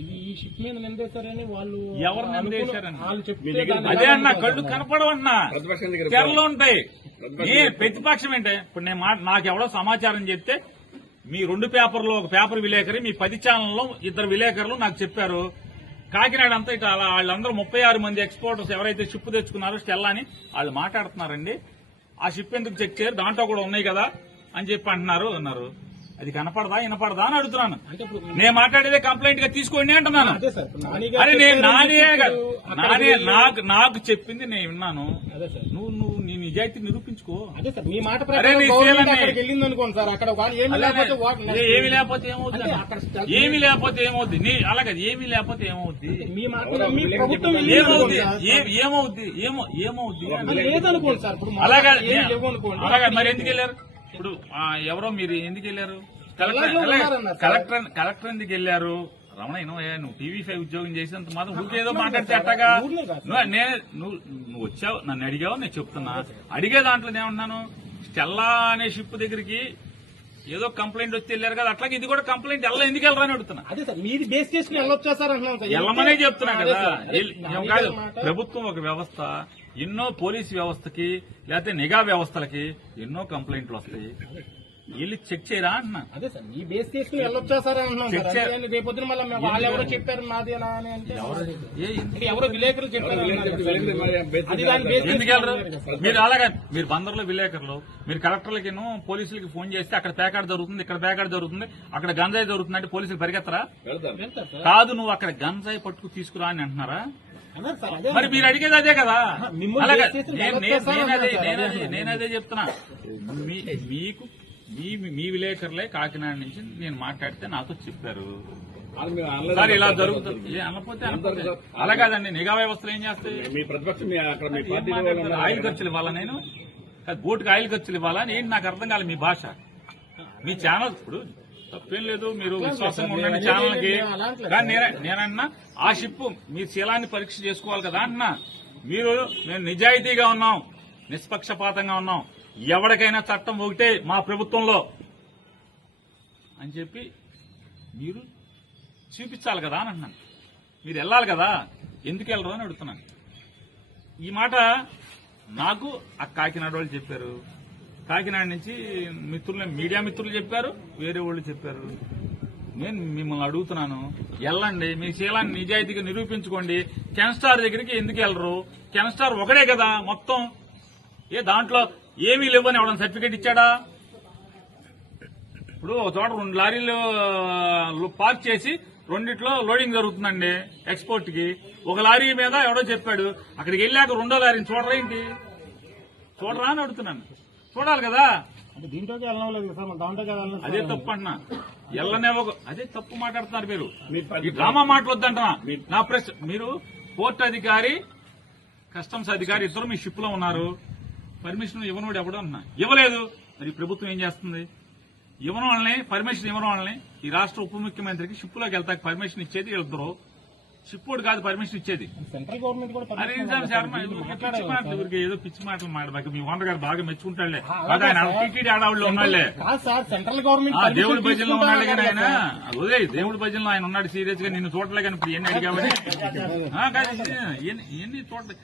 ఈ షిప్ మీద నిందేశారని వాళ్ళు ఎవరు నిందేశారని వాళ్ళు చెప్తే అదే అన్న కళ్ళు కనపడవన్నా తెరలు ఉంటాయి. ప్రతిపక్షం ఏంటే ఇప్పుడు నేను నాకు ఎవడో సమాచారం చెప్తే మీ 2 పేపర్లో ఒక పేపర్ విలేకరి మీ 10 ఛానల్లో 2 విలేకరులు నాకు చెప్పారు. కాకినాడ అంతా ఇట్లా వాళ్ళందరూ 36 మంది ఎక్స్పోర్టర్స్ ఎవరైతే షిప్ తెచ్చుకున్నారో స్టెల్లా అని వాళ్ళు మాట్లాడుతున్నారండి. ఆ షిప్ ఎందుకు చెక్ చేయరు, దాంట్లో కూడా ఉన్నాయి కదా అని చెప్పి అన్నారు. అది కనపడదా వినపడదా అని అడుగుతున్నాను. నేను మాట్లాడేదే కంప్లైంట్ గా తీసుకోండి అంటున్నాను. అరే నేను నాకు చెప్పింది నేను విన్నాను. నువ్వు నీ నిజాయితీ నిరూపించుకో. ఏమి లేకపోతే ఏమవుద్ది అలాగే ఏమీ లేకపోతే ఏమవుద్ది అలాగే మరి ఎందుకు వెళ్ళారు? ఇప్పుడు ఎవరో మీరు ఎందుకు వెళ్ళారు? కలెక్టర్ ఎందుకు వెళ్ళారు? రమణ నువ్వు TV5 ఉద్యోగం చేసినంత మాత్రం ఊరికేదో మాట్లాడితే అట్టగా నువ్వు వచ్చావు, నన్ను అడిగావు, నేను చెప్తున్నా. అడిగే దాంట్లో ఏమన్నాను, స్టెల్లా అనే షిప్ దగ్గరికి ఏదో కంప్లైంట్ వచ్చి వెళ్ళారు కదా, అట్లాగే ఇది కూడా కంప్లైంట్ ఎందుకు వెళ్ళరని అడుగుతున్నా. వెళ్ళమనే చెప్తున్నా కదా. కాదు, ప్రభుత్వం ఒక వ్యవస్థ, ఎన్నో పోలీసు వ్యవస్థకి లేకపోతే నిఘా వ్యవస్థలకి ఎన్నో కంప్లైంట్లు వస్తాయి. వెళ్ళి చెక్ చేయరా అంటున్నా. అదే సార్ ఈ బేస్ చేసుకుని వెళ్ళొచ్చా సార్ అంటున్నాం. రేపొద్దున మళ్ళీ వాళ్ళు ఎవరో చెప్పారు నాదేనా అని అంటే ఎవరో విలేకరులు చెప్పారు. ఎందుకు వెళ్ళరు మీరు? అలాగే మీరు బందర్లో విలేకరులు, మీరు కలెక్టర్లకి పోలీసులకి ఫోన్ చేస్తే అక్కడ పేకాడ జరుగుతుంది, ఇక్కడ పేకాడ జరుగుతుంది, అక్కడ గంజాయి జరుగుతుంది అంటే పోలీసులు పరిగెత్తరా? కాదు, నువ్వు అక్కడ గంజాయి పట్టుకు తీసుకురా అని అంటున్నారా? మరి మీరు అడిగేది అదే కదా. అలాగే నేనదే చెప్తున్నా. మీకు మీ విలేకరులే కాకినాడ నుంచి నేను మాట్లాడితే నాతో చెప్పారు సార్ ఇలా జరుగుతుంది అనకపోతే అలా కాదండి. నిఘా వ్యవస్థలు ఏం చేస్తాయి? ఆయిల్ ఖర్చులు ఇవ్వాలా? నేను బోటుకి ఆయిల్ ఖర్చులు ఇవ్వాలా? ఏంటి నాకు అర్థం కాలేదు మీ భాష. మీ ఛానల్ ఇప్పుడు తప్పేం లేదు, మీరు విశ్వాసంగా ఉండండి ఛానల్ కి. కానీ నేనన్నా ఆ షిప్ మీ శీలాన్ని పరీక్ష చేసుకోవాలి కదా అన్నా. మేము నిజాయితీగా ఉన్నాం, నిష్పక్షపాతంగా ఉన్నాం, ఎవరికైనా చట్టం ఒకటే మా ప్రభుత్వంలో అని చెప్పి మీరు చూపించాలి కదా అని అంటున్నాను. మీరు వెళ్ళాలి కదా, ఎందుకు వెళ్ళరు అని అడుగుతున్నాను. ఈ మాట నాకు ఆ కాకినాడ వాళ్ళు చెప్పారు, కాకినాడ నుంచి మిత్రులు, మీడియా మిత్రులు చెప్పారు, వేరే వాళ్ళు చెప్పారు. నేను మిమ్మల్ని అడుగుతున్నాను, వెళ్ళండి, మీ శీలాన్ని నిజాయితీగా నిరూపించుకోండి. కెన్స్టార్ దగ్గరికి ఎందుకు వెళ్ళరు? కెన్స్టార్ ఒకడే కదా మొత్తం. దాంట్లో ఏమీ లేవని ఎవడన్నా సర్టిఫికేట్ ఇచ్చాడా? ఇప్పుడు ఒక చోట 2 లారీలు పార్క్ చేసి 2 లోడింగ్ జరుగుతుందండి ఎక్స్పోర్ట్ కి. ఒక లారీ మీద ఎవడో చెప్పాడు, అక్కడికి వెళ్ళాక 2వ లారీని చూడరా ఏంటి? చూడరా అని అడుగుతున్నాను. చూడాలి కదా. అదే తప్పు అంటున్నా. అదే తప్పు మాట్లాడుతున్నారు మీరు. ఈ డ్రామా మాట్లాడొద్దంటున్నా. నా ప్రశ్న, మీరు పోర్ట్ అధికారి, కస్టమ్స్ అధికారి ఇద్దరు మీ షిప్ లో ఉన్నారు. పర్మిషన్ ఇవ్వనోడు ఎవడో అన్నా ఇవ్వలేదు. మరి ప్రభుత్వం ఏం చేస్తుంది? ఇవ్వని వాళ్ళని, పర్మిషన్ ఇవ్వని వాళ్ళని, ఈ రాష్ట్ర ఉప ముఖ్యమంత్రికి షిప్లోకి వెళ్తాక పర్మిషన్ ఇచ్చేది ఇద్దరు. షిప్పోడు కాదు పర్మిషన్ ఇచ్చేది. సెంట్రల్ గవర్నమెంట్ కూడా ఏదో పిచ్చి మాటలు మాట్లాడబాక. మీ ఓనర్ గారు బాగా మెచ్చుకుంటాడులే. ఆయన టీటీడీ ఆడవాళ్ళు ఉన్నాళ్లే, సెంట్రల్ గవర్నమెంట్ దేవుడి భజనలో ఉన్నాడు కానీ ఆయన అదే దేవుడి భజనలో ఆయన ఉన్నాడు సీరియస్ గా. నిన్ను చూడలే కానీ ఇప్పుడు ఎన్ని అడిగామని ఎన్ని చూడలే.